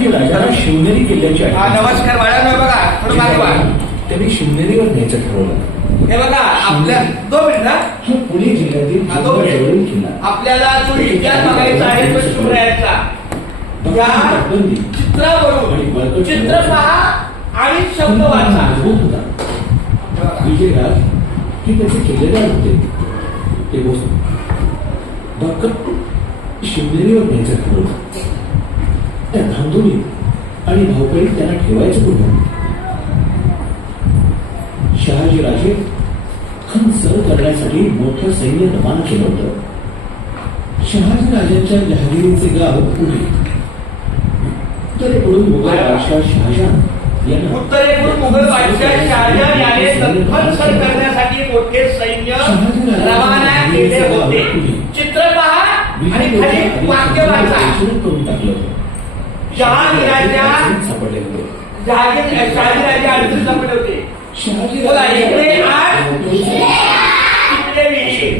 शहाजी राजाला शिवनेरी किल्ल्याची आठवण. नमस्कार बाळांनो, बघा थोडं मागे वा. त्यांनी शिवनेरीवर न्यायचं ठरवलं. हे बघा आपल्या 2 मिनिट ना, हा पुणे जिल्ह्यातील जवळील किल्ला. आपल्याला जो इतिहास बघायचा आहे तो शिवरायांचा. या चित्रावरून चित्र पहा आणि शब्द वाचा. विजयराज हे त्याचे किल्लेदार होते. ते शिवनेरीवर न्यायचं ठरवलं. त्या धामधुमीत आणि धावपळीत त्यांना ठेवायचं कुठं? शहाजीराजे खण सर करण्यासाठी मोठं सैन्य रवाना केलं होतं. शहाजीराजांच्या जहागिरीचे गाव पुणे. उत्तरेकडून मुघल बादशाह शहाजहान यांना खण सर करण्यासाठी मोठे सैन्य रवाना केले होते. चित्र पहा आणि खाली वाक्य वाचा. करून टाकलं होतं. शहाजीराजे अडचणी सापडले होते. बोला, इकडे आठ तिकडे विहीर.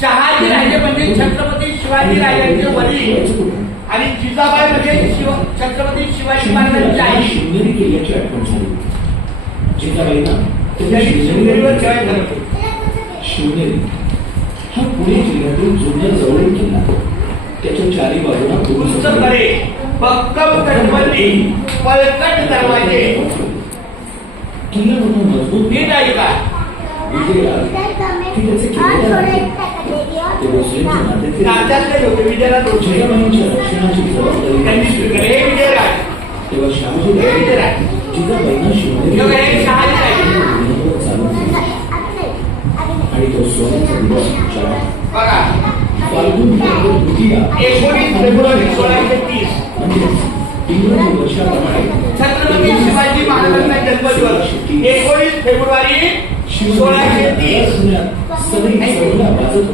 शहाजीराजे म्हणजे छत्रपती शिवाजी राजांचे वडील आणि जिजाबाई म्हणजे छत्रपती शिवाजी महाराजांची आई. शिवनेरी किल्ल्याची आठवण झाली. जिजाबाईंना शिवनेरीवर ठेवायचं होते. शिवनेरी हा पुणे जिल्ह्यातील जुन्या जवळील किल्ला. त्याच्या चारी बाजूला उंच कडे, भक्कम तटबंदी, पलकट दरवाजे. किल्ला मोठा मजबूत नीट आहे का? विजयराज हे त्याचे किल्लेदार होते. ते मुस्लिमच्या नात्यातील नात्यातले होते. विजयराज जिजाबाईंच्या रक्षणाची जबाबदारी त्यांनी स्वीकारली. हे विजयराज. तेव्हा शहाजीराज जिजाबाईंना शिवनेरी चालू केला आणि तो सोन्याचा दिवस उच्चारला. बघा, फाल्गुन द्वितीया 19 फेब्रुवारी 1630 म्हणजे इंग्रजी वर्षाप्रमाणे छत्रपती शिवाजी महाराजांचा जन्मदिवस 19 फेब्रुवारी 1630. सदैव